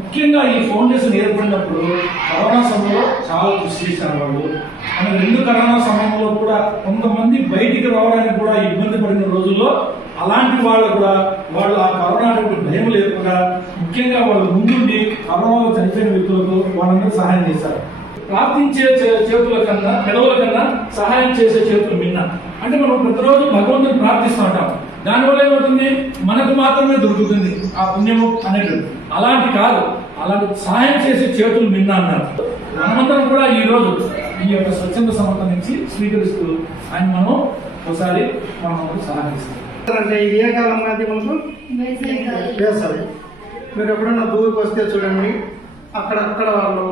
ముఖ్యంగా ఈ ఫౌండేషన్ ఏర్పడినప్పుడు కరోనా సమయంలో చాలా కృషి చేశారు వాళ్ళు. మన రెండు కరోనా సమయంలో కూడా కొంతమంది బయటికి రావడానికి కూడా ఇబ్బంది పడిన రోజుల్లో అలాంటి వాళ్ళు కూడా వాళ్ళు ఆ కరోనా భయం లేకుండా ముఖ్యంగా వాళ్ళు ముందుండి కరోనాలో చనిపోయిన వ్యక్తులకు వాళ్ళందరూ సహాయం చేశారు. ప్రార్థించే చేతుల కన్నా పెదవుల కన్నా సహాయం చేసే చేతులు మిన్న. అంటే మనం ప్రతిరోజు భగవంతుని ప్రార్థిస్తూ ఉంటాం. దానివల్ల ఏమవుతుంది, మనకు మాత్రమే దొరుకుతుంది ఆ పుణ్యము అనేది. అలాంటి కాదు, అలాంటి సహాయం చేసే చేతులు మిన్న అన్నారు. మనమందరం కూడా ఈ రోజు ఈ యొక్క స్వచ్ఛంద సంస్థ నుంచి స్వీకరిస్తూ ఆయన మనం ఒకసారి మనం సహాయం ఇస్తాం. అంటే ఏ కాలం అది మనకు వేసవి. మీరు ఎప్పుడన్నా దూరికి వస్తే చూడండి, అక్కడక్కడ వాళ్ళు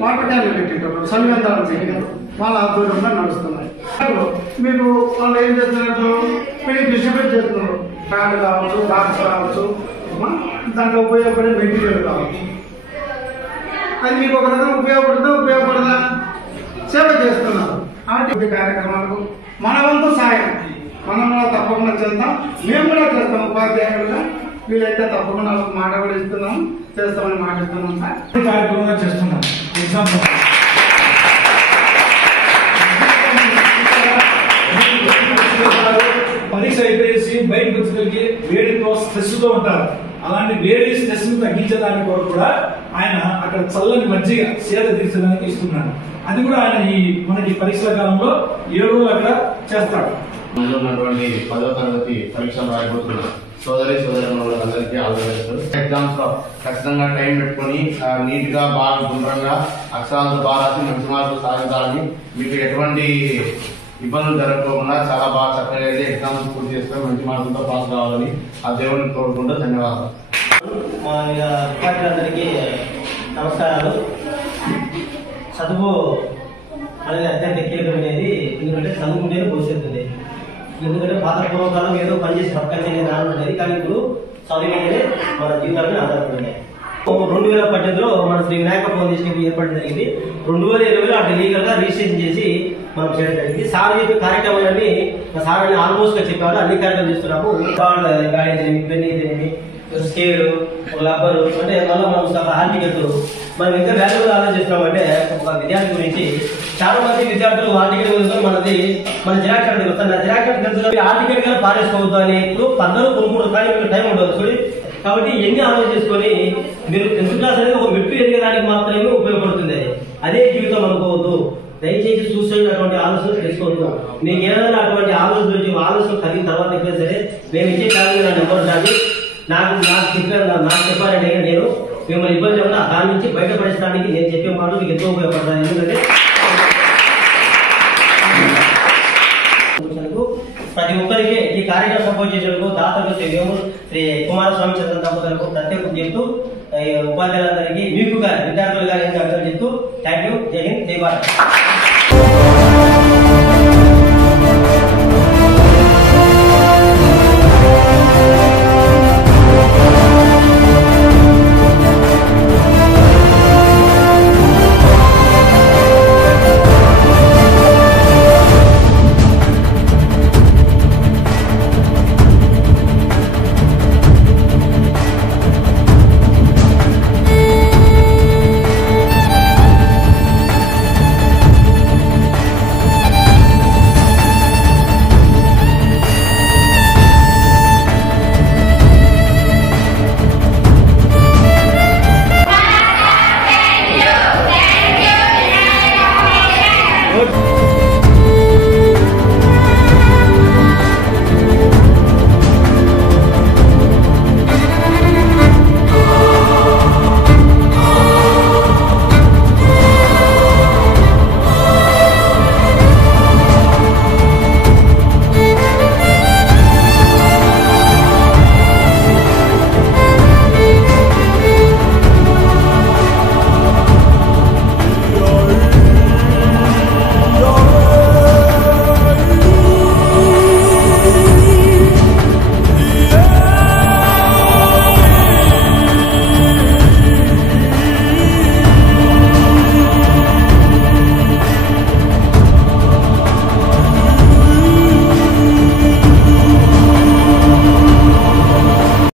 వాటర్ ట్యాంకులు పెట్టేటప్పుడు సన్నివేందాలు పెట్టారు, వాళ్ళ ఆధ్వర్యంలో నడుస్తున్నాయి. మీకు వాళ్ళు ఏం చేస్తున్నట్టు మీకు డిస్ట్రిబ్యూట్ చేస్తున్నారు. ప్యాంట్ కావచ్చు, బాక్స్ కావచ్చు, దాంట్లో ఉపయోగపడే మెటీరియల్ కావచ్చు. అది మీకు ఒక రకంగా ఉపయోగపడదా సేవ చేస్తున్నారు. అలాంటి కార్యక్రమాలకు మన వంతు సాయం మనం కూడా తప్పకుండా చేద్దాం. మేము కూడా చేస్తాం ఉపాధ్యాయులుగా. వీలైతే తప్పకుండా మాట కూడా ఇస్తున్నాం, చేస్తామని మాట ఇస్తున్నాం సార్. కార్యక్రమంగా చేస్తున్నాం. పరీక్ష అయిపోయేసి బయటకు వచ్చేసరికి వేడితో స్ట్రెస్ తో ఉంటారు. అలాంటి వేడి స్ట్రెస్ ను తగ్గించడానికి కూడా ఆయన అక్కడ చల్లని మజ్జిగ సేద తీర్చడానికి ఇస్తున్నాడు. అది కూడా ఆయన ఈ మనకి పరీక్షల కాలంలో 7 రోజులు అక్కడ చేస్తాడు. ఉన్నటువంటి 10వ తరగతి పరీక్షలు రాయబోతున్న సోదరులందరికీ ఎగ్జామ్స్ లో ఖచ్చితంగా టైం పెట్టుకుని నీట్ గా బాగా గుండ్రంగా అక్షరాలతో బాగా రాసి మంచి మార్కులు సాధించాలని, మీకు ఎటువంటి ఇబ్బందులు జరగకుండా చాలా బాగా చక్కగా అయితే ఎగ్జామ్స్ పూర్తి చేసుకొని మంచి మార్కులతో పాస్ కావాలని ఆ దేవుడిని కోరుకుంటూ ధన్యవాదాలు. మా ఉపాధ్యాయులందరికీ నమస్కారాలు. చదువు అనేది అత్యంత కీలకమైనది. ఎందుకంటే చదువుకుంటేనే భవిష్యత్తు. ఎందుకంటే పాత పూర్వకాలం ఏదో పనిచేసి పక్కనే ఆధారపడేది, కానీ ఇప్పుడు చదివేనే మన జీవితాన్ని ఆధారపడినాయి. 2018లో మన శ్రీ వినాయక ఫౌండేషన్ ఏర్పడడం జరిగింది. 2020లో అటు లీగల్ గా రిజిస్ట్రేషన్ చేసి మనం చేయడం జరిగింది. సార్ చెప్పే కార్యక్రమాలన్నీ సార్ అని ఆల్మోస్ట్ గా చెప్పారు. అన్ని కార్యక్రమాలు చేస్తున్నాము. గాడి పెన్ను స్కేలు, రబ్బరు, అంటే మళ్ళీ మనం హార్టికల్స్ మనం ఇంకా వాల్యూగా ఆలోచిస్తున్నాం. అంటే ఒక విద్యార్థి గురించి చాలా మంది విద్యార్థులు హార్టికల్ మనది మన జిరాక్స్ వస్తాను. జిరాక్స్ తెలుసు హార్టికల్ గా పారేసుకోవద్దు అని ఇప్పుడు అందరూ కొనుక్కోవడం, కానీ మీకు టైం ఉండవచ్చు. కాబట్టి ఎన్ని ఆలోచన చేసుకొని మీరు 10th క్లాస్ అనేది ఒక మెట్టు ఎదగడానికి మాత్రమే ఉపయోగపడుతుంది. అదే జీవితం అనుకోవద్దు. దయచేసి సూసైడ్ అటువంటి ఆలోచనలు చేసుకోవద్దు. మీకు ఏదైనా అటువంటి ఆలోచన కలిగిన తర్వాత ఎప్పుడైనా సరే మేము ఇచ్చే కాలంలో నా నెంబర్ కానీ నాకు చెప్పారంటే నేను మిమ్మల్ని ఇబ్బంది ఉన్నా దాని నుంచి బయటపడడానికి నేను చెప్పే మాట మీకు ఎంతో ఉపయోగపడతాను. ఎందుకంటే ప్రతి ఒక్కరికి ఈ కార్యక్రమం సపోర్ట్ చేసేందుకు దాతలు శ్రీ కుమారస్వామి చంద్ర దంపతులకు ప్రత్యేకం చెప్తూ ఉపాధ్యాయులందరికీ మీకు విద్యార్థులు కానీ అర్థం చెప్తూ థ్యాంక్ యూ. జై హింద్, జై భారత్.